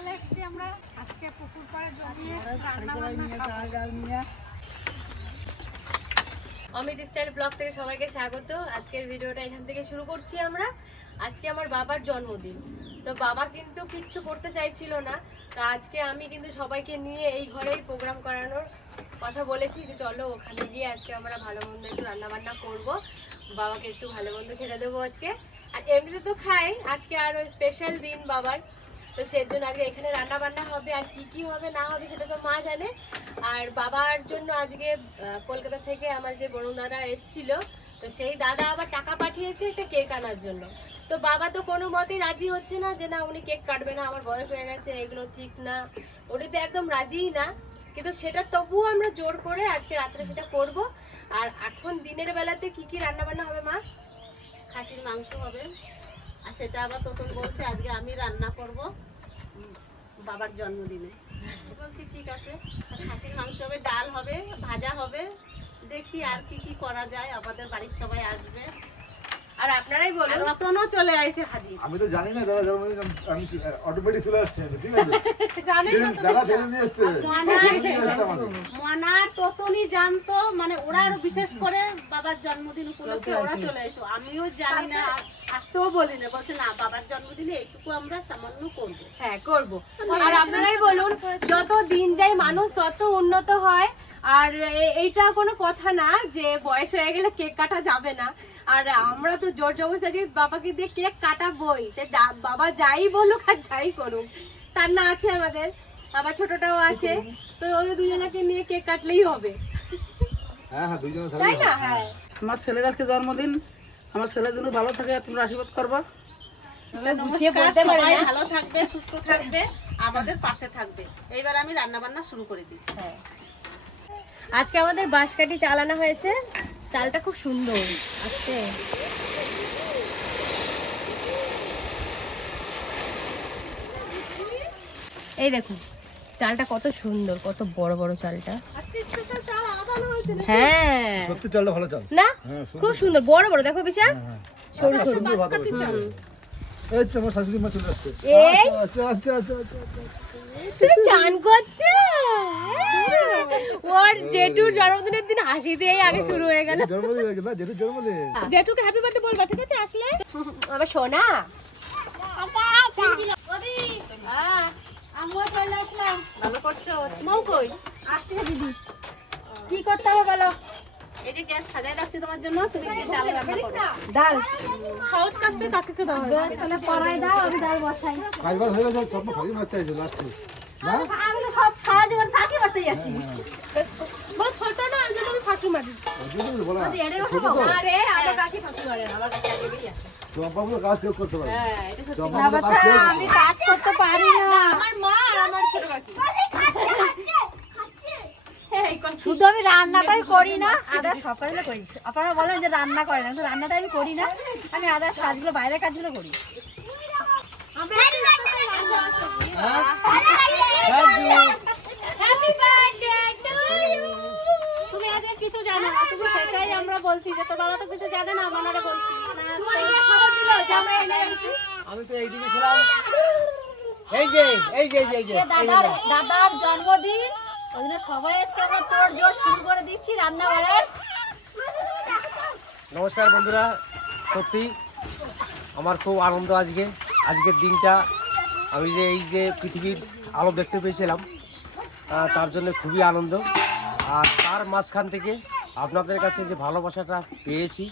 চলে এসেছি আমরা আজকে পুকুর পাড়ে জমিয়ে রান্না বান্না অমিত স্টাইল ব্লগ থেকে সবাইকে স্বাগত। আজকের ভিডিওটা এখান থেকে শুরু করছি আমরা। আজকে আমার বাবার জন্মদিন, তো বাবা কিন্তু কিচ্ছু করতে চাইছিল না, তো আজকে আমি কিন্তু সবাইকে নিয়ে এই ঘরেই প্রোগ্রাম করানোর কথা বলেছি যে চলো ওখানে গিয়ে আজকে আমরা ভালো মন্দ একটু রান্না বান্না করবো, বাবাকে একটু ভালো মন্দ খেতে দেবো আজকে। আর এমনিতে তো খাই, আজকে আরও স্পেশাল দিন বাবার, তো সেই জন্য আজকে এখানে রান্না বান্না হবে। আর কি কি হবে না হবে সেটা তো মা জানে। আর বাবার জন্য আজকে কলকাতা থেকে আমার যে বড় দাদা এসেছিল, তো সেই দাদা আবার টাকা পাঠিয়েছে একটা কেক আনার জন্য। তো বাবা তো কোনো মতেই রাজি হচ্ছে না যে না উনি কেক কাটবে না, আমার বয়স হয়ে গেছে, এগুলো ঠিক না, উনি তো একদম রাজিই না। কিন্তু সেটা তবুও আমরা জোর করে আজকে রাত্রে সেটা করব। আর এখন দিনের বেলাতে কি কি রান্না বান্না হবে মা? খাসির মাংস হবে, আর সেটা আবার তোতন বলছে আজকে আমি রান্না করব বাবার জন্মদিনে। বলছি ঠিক আছে, খাসির মাংস হবে, ডাল হবে, ভাজা হবে, দেখি আর কি কি করা যায়। আমাদের বাড়ির সবাই আসবে। আর আপনারাই বলুন। রতনও চলে আইছে হাজির। আমি তো জানি না দাদা জন্মদিন, আমি অটোমেটিক চলে আসছে, ঠিক আছে দাদা ছেলে নিয়ে এসছে মনা ততনই জানতো, মানে ওরা আরো বিশেষ করে বাবার জন্মদিন উপলক্ষে ওরা চলে এসো। আমিও জানি না, আসতেও বলি না, বলছে না বাবার জন্মদিনে এইটুকু আমরা সামান্য করবো। হ্যাঁ করবো। আর আপনারাই বলুন, যত দিন যায় মানুষ তত উন্নত হয়। আর এইটা কোনো কথা না যে বয়স হয়ে গেলে কেক কাটা যাবে না। আর আমরা তো জোর জবরদস্তি যে বাবাকে দিয়ে কেক কাটাবোই, সে বাবা যাই বলুক আর যাই করুক, তার না আছে আমাদের, আবার ছোটটাও আছে, তো ওদের দুজনকে নিয়ে কেক কাটলেই হবে। হ্যাঁ হ্যাঁ দুইজনে তাই থাকবে। না? হ্যাঁ আমার ছেলের আজকে জন্মদিন, আমার ছেলের জন্য ভালো থাকে, তোমরা আশীর্বাদ করবা। সবাই ভালো থাকবে, সুস্থ থাকবে, আমাদের পাশে থাকবে। এইবার আমি রান্না বান্না শুরু করে দিই। আজকে আমাদের বাঁশকাঠি চালানো হয়েছে, চালটা খুব সুন্দর আজকে। এই দেখুন চালটা কত সুন্দর, কত বড় বড় চালটা। হ্যাঁ সত্যি চালটা ভালো চাল না, খুব সুন্দর বড় বড়, দেখো বিশাল সরু সরু। সুন্দর ভাত হবে, এই তো আমার শাশুড়ি মা চলে আসছে। এই আচ্ছা আচ্ছা আচ্ছা আচ্ছা তুমি চান করছো? ওর জেঠুর জন্মদিনের দিন হাসি দিয়েই আগে শুরু হয়ে গেল। জন্মদিন হয়ে গেল না, জেঠুর জন্মদিন। জেঠুকে হ্যাপি বার্থডে বলবা, ঠিক আছে? আসলে আমার সোনা আমিও চলে আসলাম। ভালো করছো। মৌ কই? আসতে দিদি কি করতে হবে বলো? এই যে গ্যাস সাজায় রাখছি তোমার জন্য, তুমি একদিন ডাল রান্না করো। ডাল সহজ কাজটা কাকে দাও? তাহলে পড়াই দাও, আমি ডাল বসাই। কাজবাজ হয়ে গেছে, সব ফাঁকি মারতে আছে লাস্টে না। আমি তো সব সারা জীবন ফাঁকি মারতেই আসি। বড় ছোট না, আমি তুমি ফাঁকি মারি। ওই জন্য বলা এড়ে ওঠো। আরে আমার কাকি ফাঁকি মারে না, আমার কাছে আগেই আসে। চম্পাগুলো কাজ কেউ করতে পারে। হ্যাঁ এটা সত্যি। চম্পাগুলো কাজ কেউ আমি কাজ করতে পারি না। আমার মা আর আমার ছোট কাকি। শুধু আমি রান্নাটাই করি না, আদার সকালে করি। আপনারা বলেন যে রান্না করে না, কিন্তু রান্নাটা আমি করি না, আমি আদার কাজগুলো, বাইরের কাজগুলো করি। তুমি আজকে কিছু জানো না, তুমি সেটাই আমরা বলছি যে তোর বাবা তো কিছু জানে না, মনারে বলছি। আমি তো এইদিকে ছিলাম, এই যে দাদার জন্মদিন, ওই জন্য সবাই আজকে আমরা তোর জোর শুরু করে দিচ্ছি রান্না বাড়ার। নমস্কার বন্ধুরা, সত্যি আমার খুব আনন্দ আজকের দিনটা। আমি যে এই যে পৃথিবীর আলো দেখতে পেয়েছিলাম, তার জন্য খুবই আনন্দ। আর তার মাঝখান থেকে আপনাদের কাছে যে ভালোবাসাটা পেয়েছি,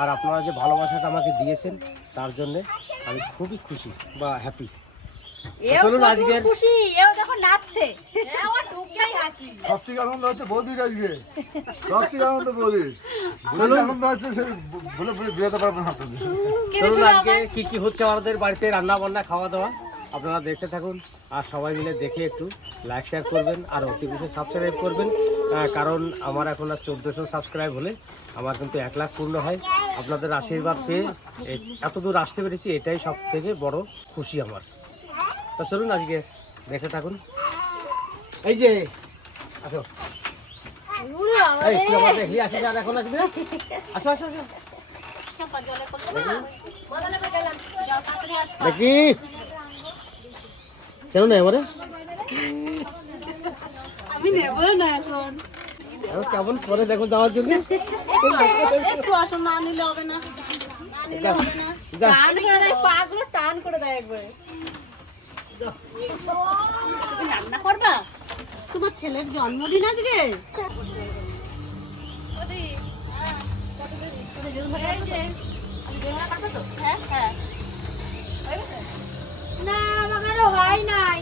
আর আপনারা যে ভালোবাসাটা আমাকে দিয়েছেন, তার জন্যে আমি খুবই খুশি বা হ্যাপি। চলুন আজকের খুশি, এও দেখো নাচছে, আমার ঢুকলেই হাসি। সবথেকে আনন্দ হচ্ছে বৌদির আজকে, সবথেকে আনন্দ বৌদির। বৌদির আনন্দ হচ্ছে সে বলে বেরোতে পারবে না আপনাদের। চলুন আজকে কি কি হচ্ছে আমাদের বাড়িতে রান্না বান্না খাওয়া দাওয়া আপনারা দেখতে থাকুন। আর সবাই মিলে দেখে একটু লাইক শেয়ার করবেন, আর অতি বেশি সাবস্ক্রাইব করবেন, কারণ আমার এখন আর 1400 সাবস্ক্রাইব হলে আমার কিন্তু 1 লাখ পূর্ণ হয়। আপনাদের আশীর্বাদ পেয়ে এত দূর আসতে পেরেছি, এটাই সব থেকে বড় খুশি আমার। তো চলুন আজকে দেখে থাকুন। এই যে আসো, এই তুই আমার দেখলি আসিস আর এখন আসবি না? আসো আসো আসো দেখি কেন না এবারে আমি নেব না এখন। কেমন করে দেখো যাওয়ার জন্য একটু আসো, না নিলে হবে না, না নিলে হবে না। যা টান করে দেয়, পাগুলো টান করে দেয় একবারে। তুমি রান্না করবা? তোমার ছেলের জন্মদিন আজকে। হ্যাঁ হ্যাঁ, না আমার হয় নাই,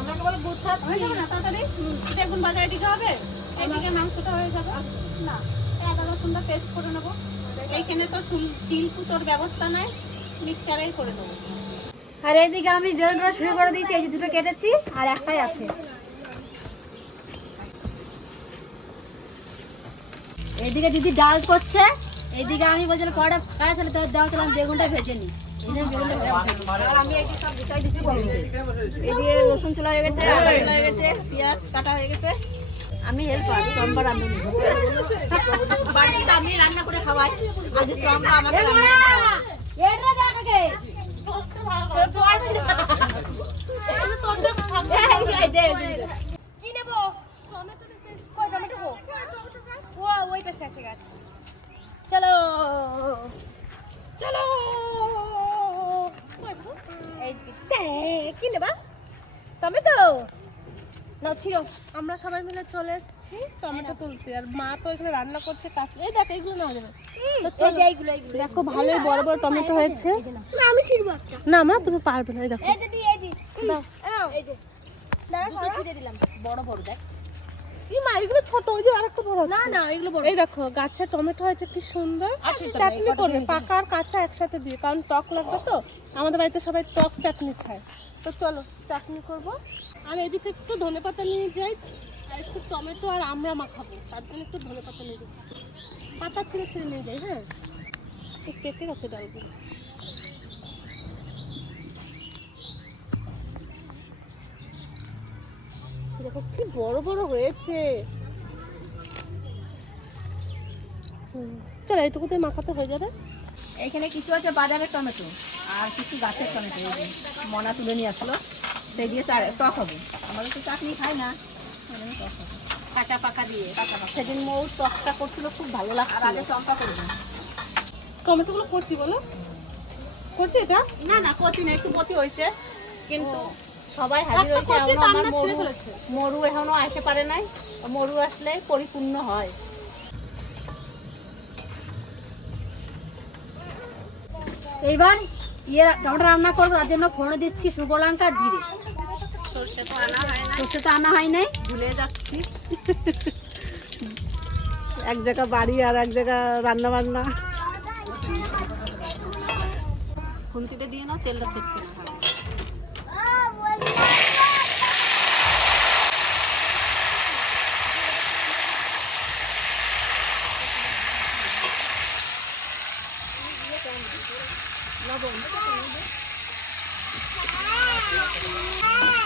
আমরা কেবল গুছাচ্ছি। না তাড়াতাড়ি বেগুন বাজারে দিতে হবে, এইদিকে মাংসটা হয়ে যাবে। না, আদা রসুনটা পেস্ট করে নেবো। এইখানে তো শিলকুটোর ব্যবস্থা নাই, মিক্সচারেই করে দেবো। আর এইদিকে আমি বেগুনগুলো শুরু করে দিয়েছি, এই যে দুটো কেটেছি আর একটাই আছে। এইদিকে দিদি ডাল করছে, এইদিকে আমি বলছিলাম কড়া খায় তাহলে দেওয়া চলাম বেগুনটা ভেজে নিই। আমি এই যে সব গুছাই দিচ্ছি বলতে। এদিকে রসুন ছোলা হয়ে গেছে, আদা ছোলা হয়ে গেছে, পেঁয়াজ কাটা হয়ে গেছে। আমি হেল্পার, চম্পা রাঁধুনি। বাড়িতে আমি রান্না করে খাওয়াই, আজ চম্পা আমাকে রান্না করে খাওয়াবে। এটা দেখাকে কি নেবো? কই টমেটো গো? ও ওই পাশে আছে গাছ। চলো চলো, এই কি নেবা? টমেটো নাও ছিল। আমরা সবাই মিলে চলে এসেছি টমেটো তুলতে, আর মা তো এখানে রান্না করছে কাছে। এই দেখ এইগুলো নেওয়া যাবে। এই যে এইগুলো এইগুলো দেখো ভালোই বড় বড় টমেটো হয়েছে। না আমি ছিড়বো একটা। না মা তুমি পারবে না। এই দেখো এই দিদি এই যে এই যে দুটো ছিড়ে দিলাম, বড় বড় দেখ। এই মা এগুলো ছোট, ওই যে আরেকটা বড় আছে। না না এগুলো বড়। এই দেখো গাছের টমেটো হয়েছে কি সুন্দর। চাটনি করবে পাকা আর কাঁচা একসাথে দিয়ে, কারণ টক লাগবে তো। আমাদের বাড়িতে সবাই টক চাটনি খায়, তো চলো চাটনি করব। আর এদিকে একটু ধনেপাতা নিয়ে যাই, আর একটু টমেটো আর আমরা মাখাবো, তার জন্য একটু ধনেপাতা নিয়ে যাই। পাতা ছিঁড়ে ছিঁড়ে নিয়ে যাই। হ্যাঁ কেটে গেছে ডালগুলো। দেখো কি বড় বড় হয়েছে। চলো এইটুকুতে মাখাতে হয়ে যাবে। এখানে কিছু আছে বাজারের টমেটো আর কিছু গাছের টমেটো, এই যে মনা তুলে নিয়ে আসলো, সেই দিয়ে টক হবে। আমাদের তো চাটনি খাই না, টক হবে কাঁচা পাকা দিয়ে। সেদিন মৌ টকটা করছিল, খুব ভালো লাগছে। আর আগে চম্পা করবে। টমেটোগুলো কচি বলো, কচি এটা? না না কচি না, একটু পচি হয়েছে, কিন্তু সবাই হাজির একটা হয়েছে। কচি এখনো তার আমার না ছিঁড়ে ফেলেছে। মরু এখনো আসে পারে নাই, মরু আসলে পরিপূর্ণ হয়। এইবার টমেটো রান্না করবো, তার জন্য ফোড়ন দিচ্ছি শুকনো লঙ্কা আর জিরে। সর্ষে তো আনা হয় না, সর্ষে তো আনা হয় নাই, ভুলে যাচ্ছি। এক জায়গা বাড়ি আর এক জায়গা রান্না বান্না। খুন্তিতে দিয়ে না, তেলটা ছিটকে না।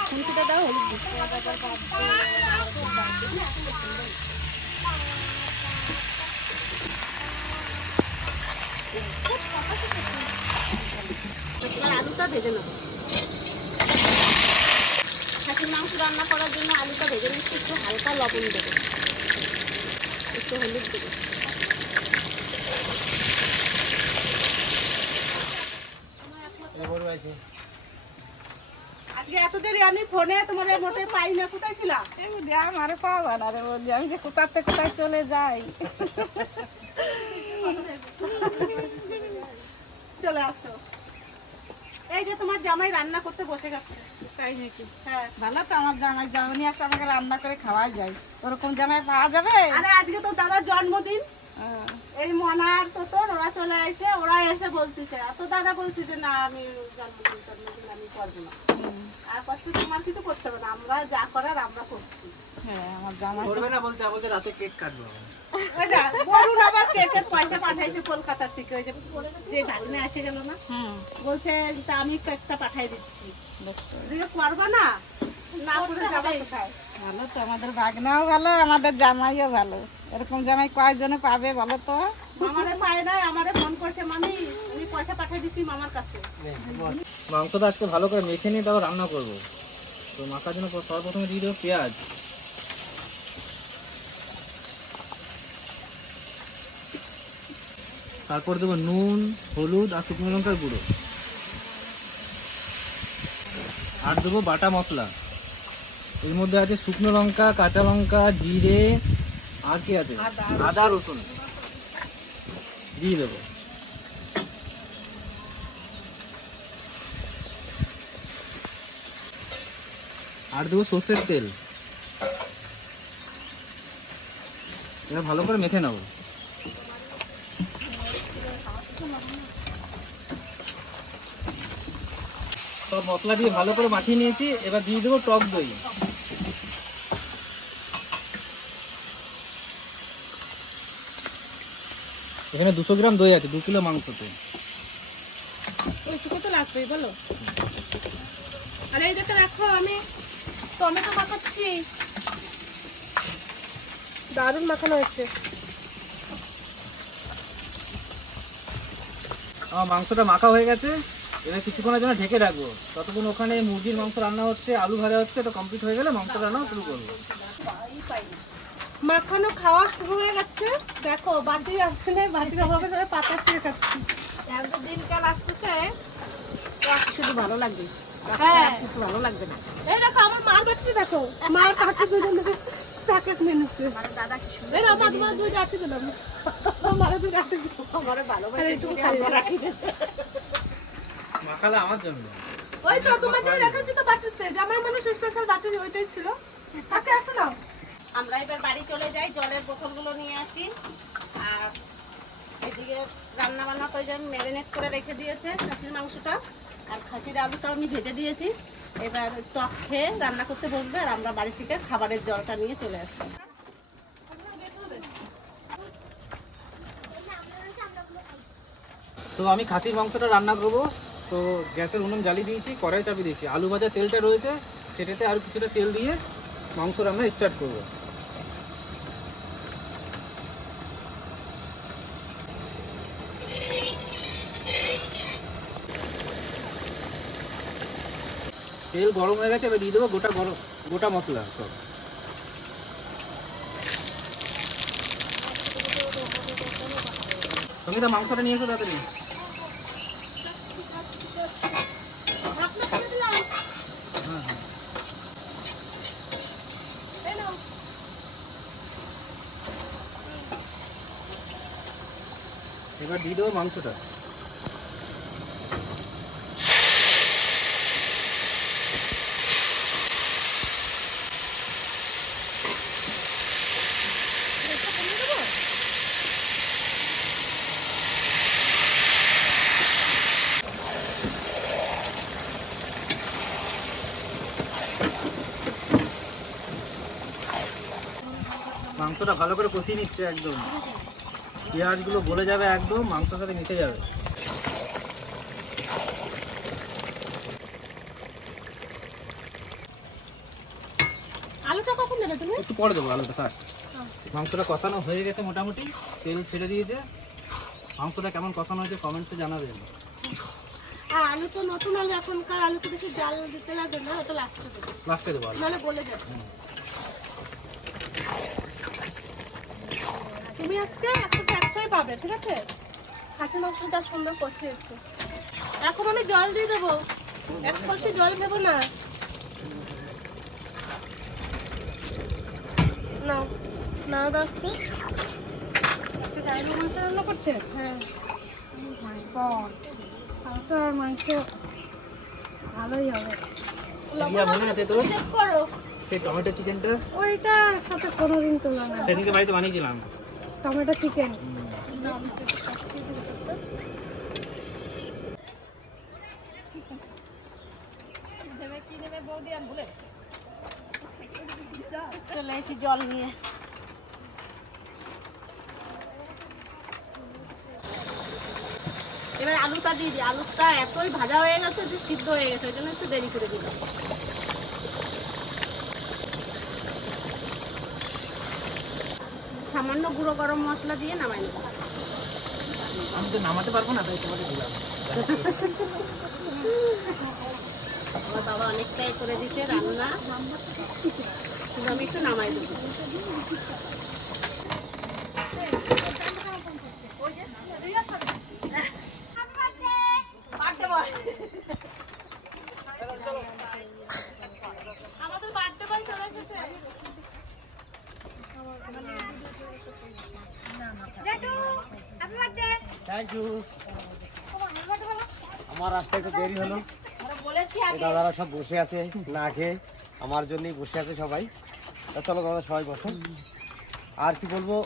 খুন্তিতে দাও, হলুদ দিচ্ছি। আলুটা ভেজে নেবো। খাসির মাংস রান্না করার জন্য আলুটা ভেজে নিচ্ছি, একটু হালকা লবণ দেবো, একটু হলুদ দেবো। আজকে এত দেরি আমি ফোনে তোমাদের মোটে পাই না, কোথায় ছিলাম? আমারে পাওয়া না রে, বলছি আমি যে কোথাতে কোথায় চলে যাই। চলে আসো। এই যে তোমার জামাই রান্না করতে বসে গেছে। তাই নাকি? হ্যাঁ, ভালো তো, আমার জামাই জামাই নিয়ে আসলে আমাকে রান্না করে খাওয়াই যায়। ওরকম জামাই পাওয়া যাবে? আরে আজকে তো দাদার জন্মদিন, এই মনার তো তোর ওরা চলে আসছে, ওরা এসে বলতেছে। তো দাদা বলছে যে না আমি জন্মদিন আমি করবো না। আর করছে তোমার কিছু করতে হবে না, আমরা যা করার আমরা করছি। হ্যাঁ, আমার জামাই করবে না বলছে, আমাদের রাতে কেক কাটবো। ওই যা বরুণ আবার কেকের পয়সা পাঠাইছে কলকাতা থেকে, ওই যে ভাগ্নে এসে গেল না, বলছে তা আমি কেকটা পাঠাই দিচ্ছি। এদিকে করবা না, না করে যাবা কোথায়? ভালো তো, আমাদের ভাগনাও ভালো, আমাদের জামাইও ভালো। এরকম জামাই কয়েকজনে পাবে বলো তো? আমারে পায় নাই, আমারে ফোন করছে মামি আমি পয়সা পাঠাই দিচ্ছি মামার কাছে। মাংসটা আজকে ভালো করে মেখে নিয়ে তারপর রান্না করব। তো মাখার জন্য সর্বপ্রথমে দিয়ে দেবো পেঁয়াজ, তারপর দেবো নুন, হলুদ আর শুকনো লঙ্কার গুঁড়ো, আর দেবো বাটা মশলা। এর মধ্যে আছে শুকনো লঙ্কা, কাঁচা লঙ্কা, জিরে, আর কি আছে, আদা রসুন দিয়ে দেবো। আর দেবো সর্ষের তেল। এটা ভালো করে মেখে নেবো। সব মশলা দিয়ে ভালো করে মাখিয়ে নিয়েছি। এবার দিয়ে দেবো টক দই। এখানে 200 গ্রাম দই আছে 2 কিলো মাংসতে। ওইটুকু তো লাগবেই বলো। আর এই দেখে দেখো আমি টমেটো মাখাচ্ছি, দারুণ মাখানো হচ্ছে। আমার মাংসটা মাখা হয়ে গেছে। এবার কিছুক্ষণের জন্য ঢেকে রাখবো। ততক্ষণ ওখানে মুরগির মাংস রান্না হচ্ছে, আলু ভাজা হচ্ছে। তো কমপ্লিট হয়ে গেলে মাংস রান্না শুরু করবো। মাখানো খাওয়া শুরু হয়ে গেছে। দেখো বাটি আসলে বাটির অভাবে সবাই পাতা ছিঁড়ে খাচ্ছি। এত দিনকাল আসতেছে টক শুধু ভালো লাগবে, হ্যাঁ কিছু ভালো লাগবে না। এই দেখো আমার মার বাটি দেখো, মার কাকি দুজন প্যাকেট নিয়ে নিচ্ছে। আমার দাদা কি সুন্দর এই না তোমার দুই রাখি দিলাম, মারা দুই রাখি দিল। আমার ভালোবাসে এইটুকু খালি রাখি দিয়েছে। মাখালে আমার জন্য। ওই তো তোমার জন্য রেখেছি তো বাটিতে, জামাই মানুষ স্পেশাল বাটি ওইটাই ছিল। তাকে একটা নাও। আমরা এবার বাড়ি চলে যাই, জলের বোতলগুলো নিয়ে আসি। আর এদিকে রান্না বান্না করে যে ম্যারিনেট করে রেখে দিয়েছে খাসির মাংসটা, আর খাসির আলুটাও আমি ভেজে দিয়েছি। এবার টক খেয়ে রান্না করতে বসবে, আর আমরা বাড়ি থেকে খাবারের জলটা নিয়ে চলে আসি। তো আমি খাসির মাংসটা রান্না করবো। তো গ্যাসের উনুন জ্বালিয়ে দিয়েছি, কড়াই চাপিয়ে দিয়েছি। আলু ভাজা তেলটা রয়েছে, সেটাতে আর কিছুটা তেল দিয়ে মাংস রান্না স্টার্ট করবো। তেল গরম হয়ে গেছে। এবার দিয়ে দেবো গোটা মশলা সব। তুমি তো মাংসটা নিয়ে এসো তাড়াতাড়ি। এবার দিয়ে দেবো মাংসটা। মাংসটা ভালো করে কষিয়ে নিচ্ছে একদম। পেঁয়াজগুলো গলে যাবে, একদম মাংসের সাথে মিশে যাবে। আলুটা কখন দেবে তুমি? একটু পরে দেবো আলুটা। থাক, মাংসটা কষানো হয়ে গেছে মোটামুটি, তেল ছেড়ে দিয়েছে। মাংসটা কেমন কষানো হয়েছে কমেন্টসে জানাবেন। আর আলু তো নতুন আলু, এখনকার আলু তো বেশি জাল দিতে লাগে না, ওটা লাস্টে দেবে, লাস্টে দেবো আলু। নাহলে গলে যাবে। তুমি আজকে একশোই পাবে, ঠিক আছে? খাসির মাংসটা সুন্দর কষিয়েছে। এখন আমি জল দিয়ে দেবো, এক কষি জল দেবো না। নাও নাও দেখো, মাংস রান্না করছে। হ্যাঁ মাংস ভালোই হবে। রিয়া, মনে আছে তোর চেক করো। সেই টমেটো চিকেনটা? ওইটা সাথে কোনোদিন তোলা না, সেদিনকে বাড়িতে বানিয়েছিলাম। Tomato chicken. চলে এসি জল নিয়ে। এবার আলুটা দিয়ে দিই। আলুটা এতই ভাজা হয়ে গেছে যে সিদ্ধ হয়ে গেছে, ওই জন্য একটু দেরি করে দিলাম। সামান্য গুঁড়ো গরম মশলা দিয়ে নামাই নেব। আমি তো নামাতে পারবো না, তাই তোমাকে দিলাম। অনেকটাই করে দিছে রান্না, শুধু আমি একটু নামাই দেবো। আমাদের বার্থডে বয় চলে এসেছে। Thank you. আমার আসতে একটু দেরি হলো, এই দাদারা সব বসে আছে না খেয়ে, আমার জন্যই বসে আছে সবাই। তা চলো দাদা সবাই বসো। আর কি বলবো,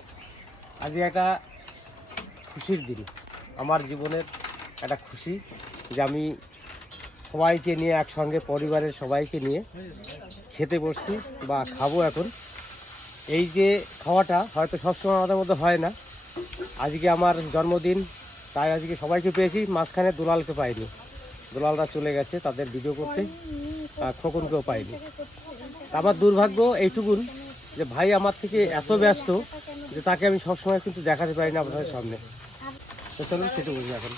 আজকে একটা খুশির দিন, আমার জীবনের একটা খুশি যে আমি সবাইকে নিয়ে একসঙ্গে, পরিবারের সবাইকে নিয়ে খেতে বসছি বা খাবো এখন। এই যে খাওয়াটা হয়তো সবসময় আমাদের মধ্যে হয় না, আজকে আমার জন্মদিন, তাই আজকে সবাইকে পেয়েছি, মাঝখানে দুলালকে পাইনি। দুলালরা চলে গেছে তাদের ভিডিও করতে, খোকনকেও পাইনি। আমার দুর্ভাগ্য এইটুকুন যে ভাই আমার থেকে এত ব্যস্ত যে তাকে আমি সবসময় কিন্তু দেখাতে পারি না আপনাদের সামনে। তো চলুন খেতে বুঝি এখন।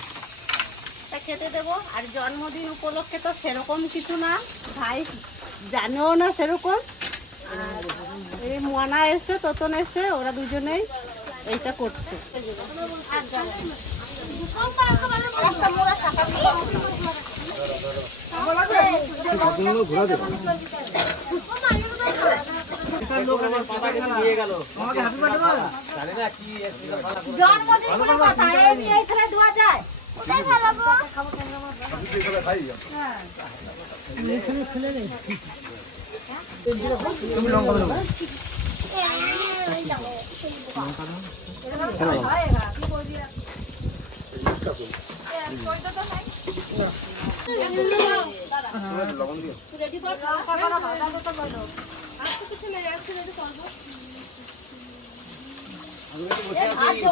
তা খেতে দেবো। আর জন্মদিন উপলক্ষে তো সেরকম কিছু না, ভাই জানেও না সেরকম। আর এই মনা এসে, তোতন এসে, ওরা দুজনেই এইটা করছে।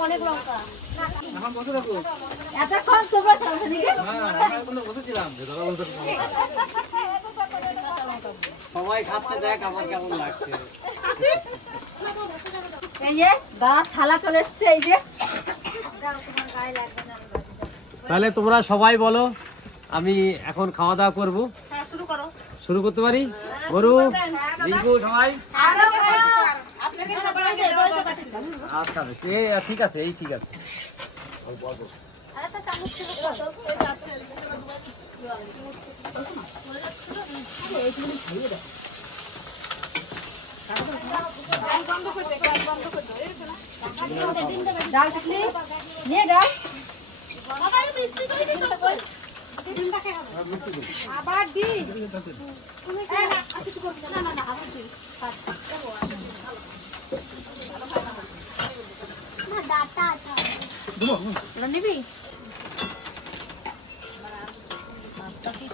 অনেক লঙ্কা এখন বসে থাকো। এতক্ষণ তোমরা চলছে নাকি? আমরা এখন তো বসেছিলাম। সবাই খাচ্ছে, দেখ আমার কেমন লাগছে। এই যে গা থালা চলে এসছে, এই যে তাহলে তোমরা সবাই বলো, আমি এখন খাওয়া দাওয়া করবো। হ্যাঁ, শুরু করো। শুরু করতে পারি? গরু, রিঙ্কু, সবাই? আপনাকে সবাই দইটা পাঠিয়ে দাও। আচ্ছা বেশ, ঠিক আছে, এই ঠিক আছে। আরেকটা চামচ ছিল তো, ওই আছে। ডাল থাকলে নিয়ে ডাল আবার দি। নিবি?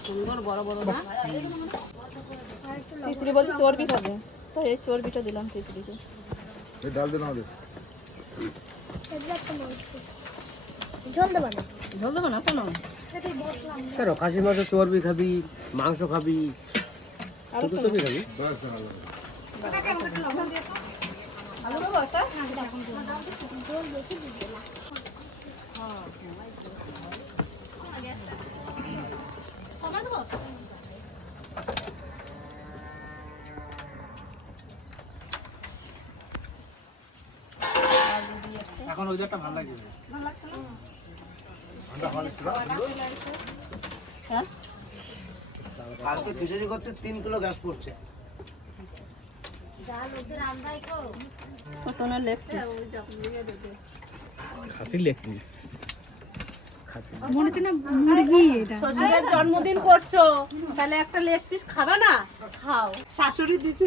সুন্দর বড় বড় না? তিতলি বলছে চর্বি খাবে, তো এই চর্বিটা দিলাম তিতলিকে। এই ডাল দিন আমাদের। ঝোল দেবো না কেন? কেন খাসি মাংস চর্বি খাবি, মাংস খাবি, শুধু চর্বি খাবি? আলু দেবো একটা? এখন ওই একটা ভালো লাগছে। কালকে খিচুড়ি করতে 3 কিলো গ্যাস পড়ছে। কত না লেগ পিস, খাসির লেগ পিস। শ্বশুরের জন্মদিন করছো, তাহলে একটা লেগ পিস খাবে না? খাও, শাশুড়ি দিছে।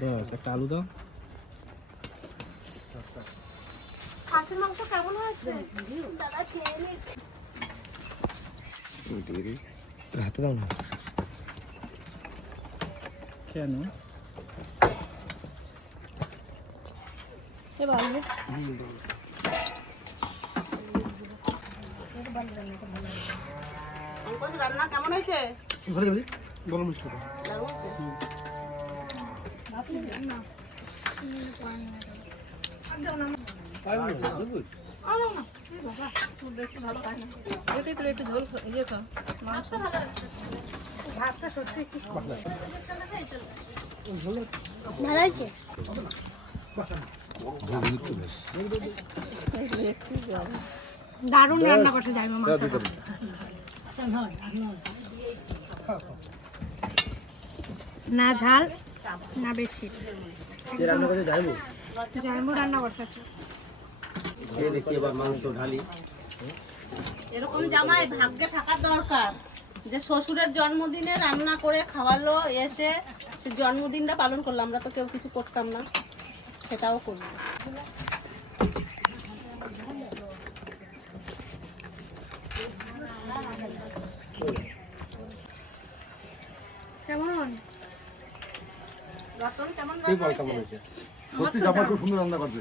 বাস একটা আলু দাও। খাসির মাংস কেমন হয়েছে? দাদা খেয়ে নি। হাতে দাও না। কেন? অঙ্কুশ, রান্না কেমন হয়েছে? গরম মিষ্টি দারুণ হয়েছে। বেশি ভালো খায় না। এটাই তো একটু ঝোল ইয়ে তো মাংস ভাতটা সত্যি কি দারুণ রান্না করতে যাই মামা। না ঝাল না বেশি। রান্না করতে যাইবো জাইমু রান্না করছে। খেয়ে দেখি এবার মাংস ঢালি। এরকম জামাই ভাগ্যে থাকার দরকার, যে শ্বশুরের জন্মদিনে রান্না করে খাওয়ালো, এসে সে জন্মদিনটা পালন করলো। আমরা তো কেউ কিছু করতাম না, সেটাও করবো। কেমন রতন কেমন তুই বল কেমন হয়েছে? সত্যি জামাই খুব সুন্দর রান্না করছে,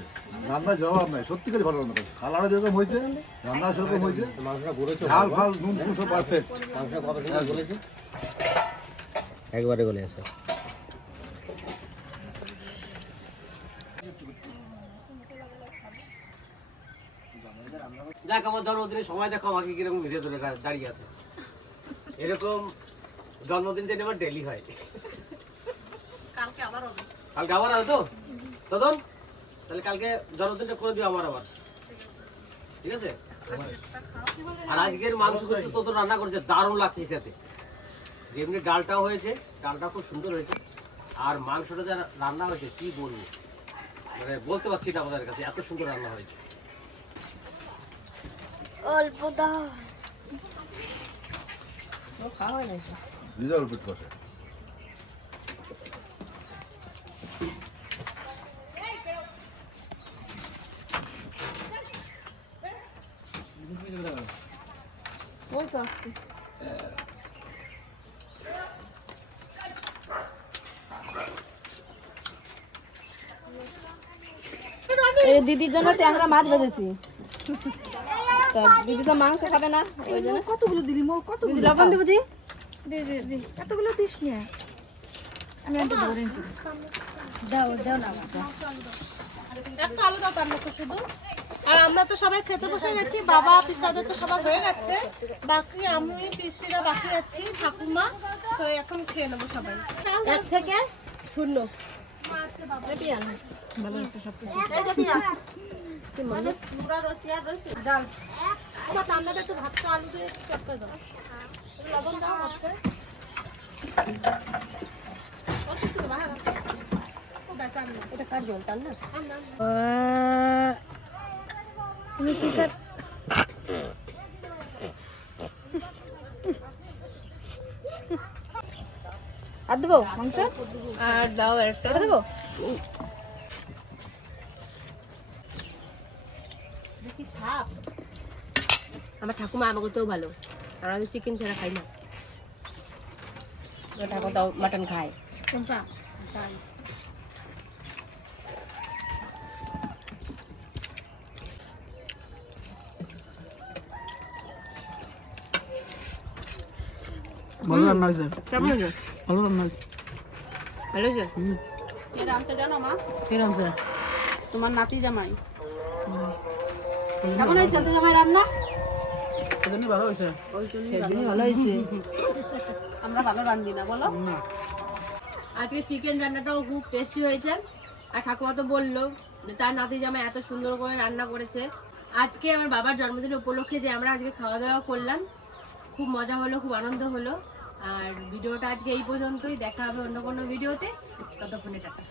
রান্নার জবাব নাই, সত্যিকারই ভালো রান্না করছে। কালারও যেরকম হয়েছে, রান্না সেরকম হয়েছে, মাংসটা গলেছে? ঝাল ফাল নুন টুন সব পারফেক্ট। মাংসটা কত সময় গলেছে? একবারে গলে আছে। দেখ আমার জন্মদিনের সময় দেখো আমাকে কিরকম ভিডিও ধরে দাঁড়িয়ে আছে। এরকম জন্মদিন যেন আমার ডেলি হয়। কালকে আবার হবে। কালকে আবার হবে তো তদন? তাহলে কালকে জন্মদিনটা করে দিও আমার আবার, ঠিক আছে? আর আজকের মাংস তো তো রান্না করেছে, দারুণ লাগছে খেতে। যেমনি ডালটাও হয়েছে, ডালটা খুব সুন্দর হয়েছে। আর মাংসটা যা রান্না হয়েছে কি বলবো, মানে বলতে পারছি না আমাদের কাছে, এত সুন্দর রান্না হয়েছে। রিজার্ভ পেট বসে। ওই তো আসছে। এই দিদির জন্য ট্যাংরা মাছ ভেজেছি। তা দিদি তো মাংস খাবে না, ওই জন্য কতগুলো দিলি মো, কতগুলো লবণ দেবো দি দি এতগুলো দিস না, আমি আনতে ধরে দাও দাও না একটা আলু দাও তার মতো শুধু। আর আমরা তো সবাই খেতে বসে গেছি, বাবা পিসাদের তো সবাই হয়ে গেছে, বাকি আমি পিসিরা বাকি আছি, ঠাকুমা। তো এখন খেয়ে নেবো সবাই। 1 থেকে 0। ভালো হচ্ছে সব কিছু। ডাল আমার ঠান্ডাটা একটু ভাতটা আলু দিয়ে চটকে দাও, লবণ দাও ভাতটা। এটা কার জল তার না? তুমি কি স্যার আর দেবো মাংস? আর দাও একটা দেবো। দেখি সাপ। আমার ঠাকুমা আমাকে তো ভালো, আমরা তো চিকেন ছাড়া খাই না। আমার ঠাকুমা তাও মাটন খায়। ভালো রান্না হয়েছে, কেমন হয়েছে? ভালো রান্না হয়েছে। ভালো হয়েছে? কে রাঁধছে জানো মা? কে রাঁধছে? তোমার নাতি জামাই। কেমন হয়েছে তো জামাই রান্না? সেদিনই ভালো হয়েছে। সেদিনই ভালো হয়েছে। আমরা ভালো রাঁধি না বলো? আজকে চিকেন রান্নাটাও খুব টেস্টি হয়েছে। আর ঠাকুমা তো বললো যে তার নাতি জামাই এত সুন্দর করে রান্না করেছে। আজকে আমার বাবার জন্মদিন উপলক্ষে যে আমরা আজকে খাওয়া দাওয়া করলাম, খুব মজা হলো, খুব আনন্দ হলো। আর ভিডিওটা আজকে এই পর্যন্তই, দেখা হবে অন্য কোনো ভিডিওতে। ততক্ষণে টাটা।